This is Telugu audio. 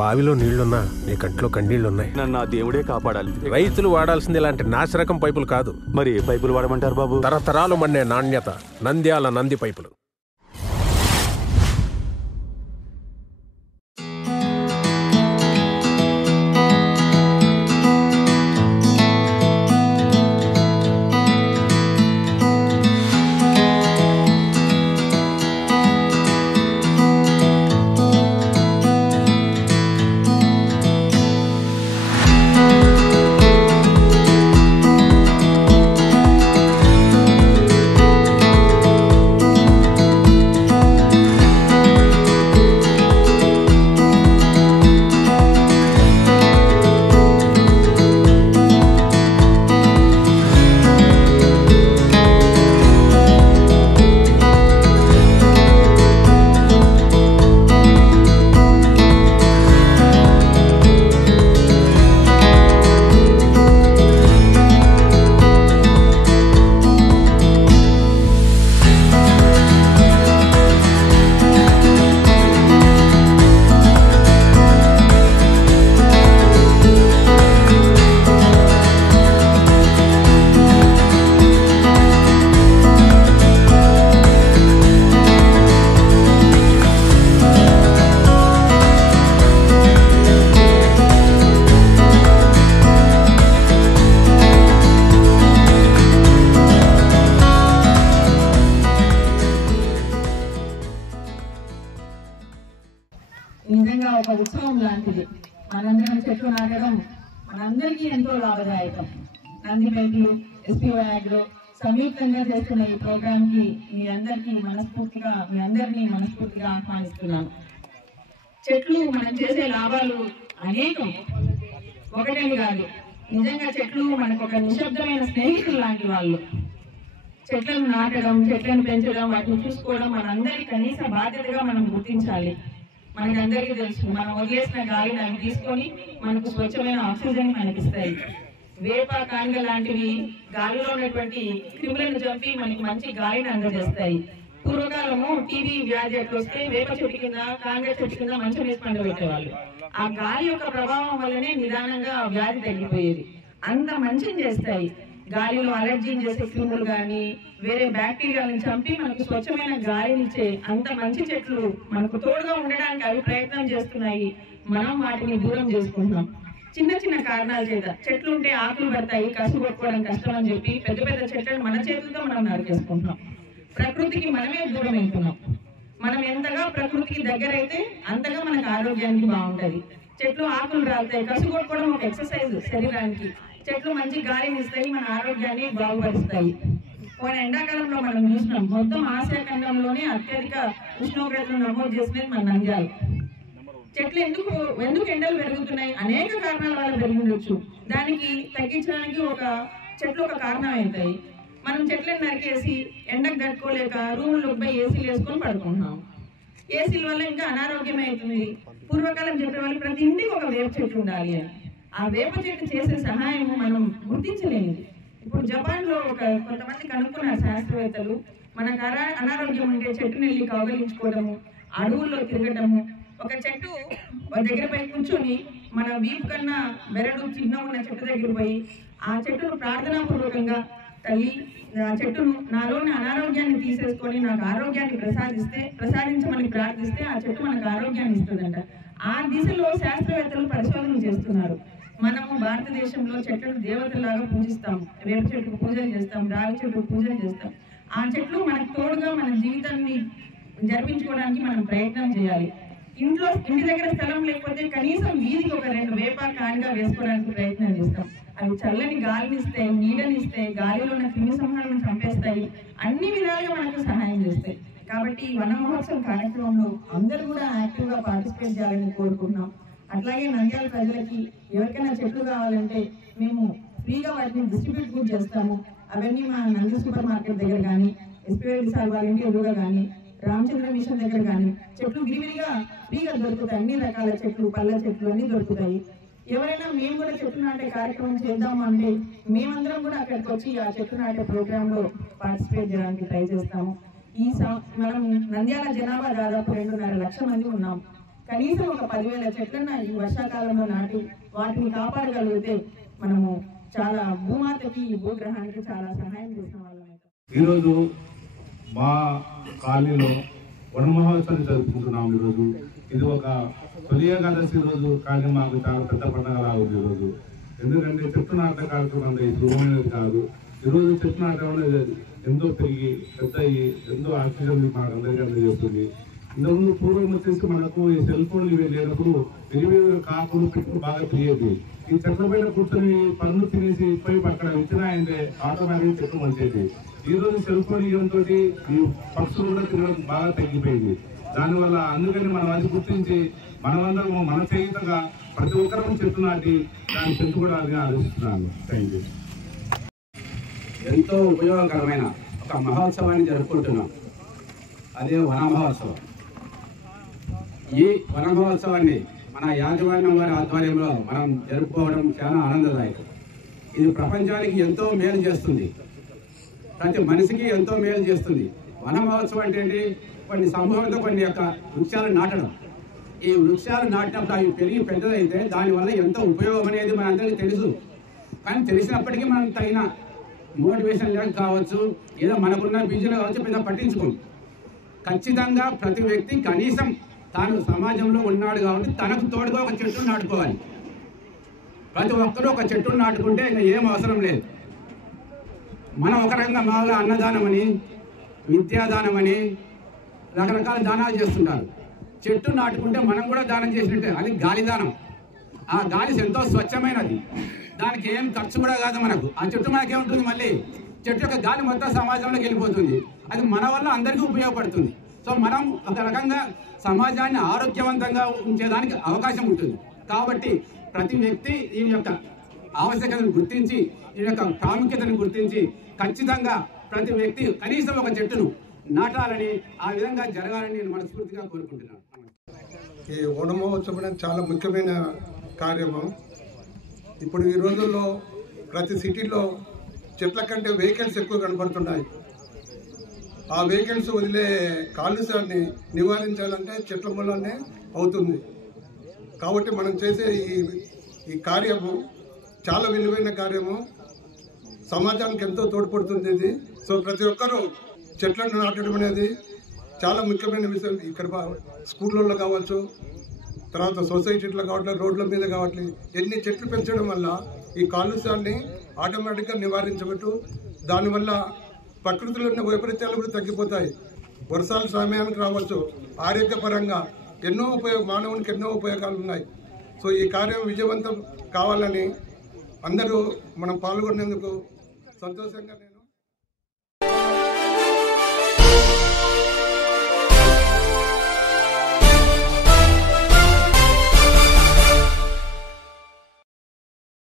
బావిలో నీళ్లున్నా నీ కంట్లో కన్నీళ్లున్నాయి. నన్ను ఆ దేవుడే కాపాడాలి. రైతులు వాడాల్సింది ఇలాంటి నాసిరకం పైపులు కాదు. మరి ఏ పైపులు వాడమంటారు బాబు? తరతరాలు మన్నే నాణ్యత నంద్యాల నంది పైపులు. నిజంగా ఒక ఉత్సవం లాంటిది. మనందరం చెట్లు నాటడం మనందరికీ ఎంతో లాభదాయకం. నంది పైపులు, ఎస్పీఓ అగ్రో సంయుక్తంగా చేస్తున్న ఈ ప్రోగ్రామ్ కి మీ అందరినీ మనస్ఫూర్తిగా ఆహ్వానిస్తున్నాను. చెట్లు మనం చేసే లాభాలు అనేకం, ఒకటేమి కాదు. నిజంగా చెట్లు మనకు ఒక నిశ్శబ్దమైన స్నేహితులు లాంటి వాళ్ళు. చెట్లను నాటడం, చెట్లను పెంచడం, వాటిని చూసుకోవడం మనందరి కనీస బాధ్యతగా మనం గుర్తించాలి. మనకందరికీ తెలుసు, మనం వదిలేసిన గాలిని అవి తీసుకొని మనకు స్వచ్ఛమైన ఆక్సిజన్ మనకిస్తాయి. వేప, కాంగ లాంటివి గాలిలో ఉన్నటువంటి క్రిములను చంపి మనకి మంచి గాలిని అందజేస్తాయి. పూర్వకాలము టీబీ వ్యాధి ఎట్లా వస్తే వేప చెట్టు కింద, కాంగ చెట్టు కింద మంచం వేసి పండబెట్టేవాళ్ళు. ఆ గాలి యొక్క ప్రభావం వల్లనే నిదానంగా వ్యాధి తగ్గిపోయేది. అంత మంచిని చేస్తాయి. గాలిలో అలర్జీని చేసే క్రిములు కానీ వేరే బ్యాక్టీరియాలను చంపి మనకు స్వచ్ఛమైన గాలినిచ్చే అంత మంచి చెట్లు మనకు తోడుగా ఉండడానికి అవి ప్రయత్నం చేస్తున్నాయి. మనం వాటిని దూరం చేసుకుంటున్నాం చిన్న చిన్న కారణాల చేత. చెట్లు ఉంటే ఆకులు పడతాయి, కసు కొట్టుకోవడం కష్టం అని చెప్పి పెద్ద పెద్ద చెట్లను మన చేతులతో మనం నరికేసుకుంటున్నాం. ప్రకృతికి మనమే దూరం అవుతున్నాం. మనం ఎంతగా ప్రకృతికి దగ్గర అయితే అంతగా మనకు ఆరోగ్యానికి బాగుంటది. చెట్లు ఆకులు రాలుతాయి, కసు కొట్టుకోవడం ఒక ఎక్సర్సైజ్ శరీరానికి. చెట్లు మంచి గాలిని ఇస్తాయి, మన ఆరోగ్యాన్ని బాగుపరుస్తాయి. పోయిన ఎండాకాలంలో మనం చూసినాం, మొత్తం ఆసియా ఖండంలోనే అత్యధిక ఉష్ణోగ్రతలు నమోదు చేసినది మన నంద్యాల. చెట్లు ఎందుకు ఎండలు పెరుగుతున్నాయి? అనేక కారణాల వల్ల పెరుగుండొచ్చు. దానికి తగ్గించడానికి చెట్లు ఒక కారణం అవుతాయి. మనం చెట్లను నరికేసి ఎండకు తట్టుకోలేక రూముల్లోకి పోయి ఏసీలు వేసుకొని పడుకుంటున్నాం. ఏసీల వల్ల ఇంకా అనారోగ్యం అవుతుంది. పూర్వకాలం చెప్పేవాళ్ళు ప్రతి ఇంటికి ఒక వేప చెట్టు ఉండాలి అని. ఆ వేప చెట్టు చేసే సహాయం మనం గుర్తించలేనిది. ఇప్పుడు జపాన్లో కొంతమంది కనుక్కున్నారు శాస్త్రవేత్తలు, మనకు అనారోగ్యం ఉంటే చెట్టుని వెళ్ళి కౌగలించుకోవడము, అడవుల్లో తిరగటము, ఒక చెట్టు దగ్గర పోయి కూర్చొని మన వీపు కన్నా బెరడు చిన్న ఉన్న చెట్టు దగ్గర పోయి ఆ చెట్టును ప్రార్థనాపూర్వకంగా, తల్లి ఆ చెట్టును నాలోని అనారోగ్యాన్ని తీసేసుకొని నాకు ఆరోగ్యాన్ని ప్రసాదించమని ప్రార్థిస్తే ఆ చెట్టు మనకు ఆరోగ్యాన్ని ఇస్తుందంట. ఆ దిశలో శాస్త్రవేత్తలు పరిశోధన చేస్తున్నారు. మనము భారతదేశంలో చెట్లను దేవతలాగా పూజిస్తాం. వేప చెట్టుకు పూజలు చేస్తాం, రావి చెట్టుకు పూజలు చేస్తాం. ఆ చెట్లు మనకు తోడుగా మన జీవితాన్ని జరిపించుకోవడానికి మనం ప్రయత్నం చేయాలి. ఇంటి దగ్గర స్థలం లేకపోతే కనీసం వీధికి ఒక 2 వేప కాంగా వేసుకోవడానికి ప్రయత్నం చేస్తాం. అవి చల్లని గాలినిస్తాయి, నీడనిస్తాయి, గాలిలో ఉన్న క్రిమి సంహారం చంపేస్తాయి, అన్ని విధాలుగా మనకు సహాయం చేస్తాయి. కాబట్టి ఈ వన మహోత్సవం కార్యక్రమంలో అందరూ కూడా యాక్టివ్గా పార్టిసిపేట్ చేయాలని కోరుకుంటున్నాం. అట్లాగే నంద్యాల ప్రజలకి ఎవరికైనా చెట్లు కావాలంటే మేము ఫ్రీగా వాటిని డిస్ట్రిబ్యూట్ కూడా చేస్తాము. అవన్నీ మా నంది సూపర్ మార్కెట్ దగ్గర కానీ, ఎస్పీఐ సార్ వాళ్ళ ఇంటి ఎదురుగా కానీ, రామచంద్ర మిషన్ దగ్గర కానీ చెట్లు విరివిరిగా ఫ్రీగా దొరుకుతాయి. అన్ని రకాల చెట్లు, పళ్ళ చెట్లు అన్నీ దొరుకుతాయి. ఎవరైనా మేము కూడా చెట్లు నాటే కార్యక్రమం చేద్దాము అంటే మేమందరం కూడా అక్కడికి వచ్చి ఆ చెట్లు నాటే ప్రోగ్రాంలో పార్టిసిపేట్ చేయడానికి ట్రై చేస్తాము. మనం నంద్యాల జనాభా దాదాపు 2.5 లక్షల మంది ఉన్నాం. కనీసం ఒక 10,000 చెట్లన్న ఈ వర్షాకాలంలో నాటి వాటిని కాపాడగలిగితే మనము చాలా భూమాతకి ఈ భూగ్రహానికి చాలా సహాయం చేసిన వాళ్ళం. ఈరోజు మా కాలనీలో వన మహోత్సవాన్ని జరుపుకుంటున్నాం. ఈరోజు ఇది ఒక తొలి ఏకాదశి రోజు, కానీ మాకు చాలా పెద్ద పండుగలా ఉంది ఈరోజు. ఎందుకంటే చెట్టు నాటే కార్యక్రమం అంత సులభమైనది కాదు. ఈరోజు చెట్టు నాటడం అనేది ఎంతో పెరిగి పెద్ద ఎంతో ఆక్సిజన్ మాకు అందరికీ అందజేస్తుంది. ఇంతకుముందు పూర్వం వచ్చేసి మనకు ఈ సెల్ ఫోన్లు ఇవి లేనప్పుడు విరివిగా కాకులు పెట్టుకుని బాగా తిరిగేది. ఈ చెట్ల పైన కూర్చొని పనులు తినేసి పోయి అక్కడ వచ్చినాయంటే ఆటోమేటిక్ చెట్టు మంచిది. ఈ రోజు సెల్ ఫోన్ ఇవ్వడంతో ఈ పక్షులు కూడా తిరగడం బాగా తగ్గిపోయింది. దానివల్ల అందుకని మనం అది గుర్తించి మనమందరం మన చేయుతగా ప్రతి ఒక్కరూ చెట్టు నాటి దాన్ని పెంచుకోవడానికి ఆలోచిస్తున్నాను. Thank you. ఎంతో ఉపయోగకరమైన ఒక మహోత్సవాన్ని జరుపుకుంటున్నాం. అదే వన మహోత్సవం. ఈ వన మహోత్సవాన్ని మన యాజమాన్యం వారి ఆధ్వర్యంలో మనం జరుపుకోవడం చాలా ఆనందదాయకం. ఇది ప్రపంచానికి ఎంతో మేలు చేస్తుంది, ప్రతి మనిషికి ఎంతో మేలు చేస్తుంది. వన మహోత్సవం అంటే ఏంటి? కొన్ని సమూహంతో కొన్ని యొక్క వృక్షాలు నాటడం. ఈ వృక్షాలు నాటినప్పుడు అవి పెరిగి పెద్దదైతే దానివల్ల ఎంతో ఉపయోగం అనేది మనందరికీ తెలుసు. కానీ తెలిసినప్పటికీ మనం తగిన మోటివేషన్ లేక కావచ్చు, ఏదో మనకున్న బిజీలో కావచ్చు, పెద్ద పట్టించుకోం. ఖచ్చితంగా ప్రతి వ్యక్తి కనీసం తాను సమాజంలో ఉన్నాడు కాబట్టి తనకు తోడుగా ఒక చెట్టును నాటుకోవాలి. ప్రతి ఒక్కరూ ఒక చెట్టును నాటుకుంటే ఇంకా ఏం అవసరం లేదు. మనం ఒక రకంగా మామూలుగా అన్నదానమని, విద్యాదానమని రకరకాల దానాలు చేస్తుంటారు. చెట్టు నాటుకుంటే మనం కూడా దానం చేసినట్టే. అది గాలిదానం. ఆ గాలి ఎంతో స్వచ్ఛమైనది, దానికి ఏం ఖర్చు కూడా కాదు మనకు. ఆ చెట్టు మనకేముంటుంది, మళ్ళీ చెట్టు యొక్క గాలి మొత్తం సమాజంలోకి వెళ్ళిపోతుంది. అది మన వల్ల అందరికీ ఉపయోగపడుతుంది. సో మనం ఒక రకంగా సమాజాన్ని ఆరోగ్యవంతంగా ఉంచేదానికి అవకాశం ఉంటుంది. కాబట్టి ప్రతి వ్యక్తి ఈ యొక్క ఆవశ్యకతను గుర్తించి, ఈ యొక్క ప్రాముఖ్యతను గుర్తించి ఖచ్చితంగా ప్రతి వ్యక్తి కనీసం ఒక చెట్టును నాటాలని, ఆ విధంగా జరగాలని నేను మనస్ఫూర్తిగా కోరుకుంటున్నాను. ఈ వన మహోత్సవం అనేది చాలా ముఖ్యమైన కార్యము. ఇప్పుడు ఈ రోజుల్లో ప్రతి సిటీలో చెట్ల కంటే వెహికల్స్ ఎక్కువ కనబడుతున్నాయి. ఆ వెహికల్స్ వదిలే కాలుష్యాన్ని నివారించాలంటే చెట్ల మూలనే అవుతుంది. కాబట్టి మనం చేసే ఈ కార్యము చాలా విలువైన కార్యము, సమాజానికి ఎంతో తోడ్పడుతుంది ఇది. సో ప్రతి ఒక్కరూ చెట్లను నాటడం అనేది చాలా ముఖ్యమైన విషయం. ఇక్కడ స్కూళ్ళల్లో కావచ్చు, తర్వాత సొసైటీలో కావట్లే, రోడ్ల మీద కావట్లే, ఎన్ని చెట్లు పెంచడం వల్ల ఈ కాలుష్యాన్ని ఆటోమేటిక్గా నివారించవచ్చు. దానివల్ల ప్రకృతిలో ఉన్న వైపరీత్యాలు కూడా తగ్గిపోతాయి. వర్షాలు సమయానికి రావచ్చు. ఆరోగ్యపరంగా ఎన్నో మానవునికి ఎన్నో ఉపయోగాలు ఉన్నాయి. సో ఈ కార్యం విజయవంతం కావాలని అందరూ మనం పాల్గొనేందుకు సంతోషంగా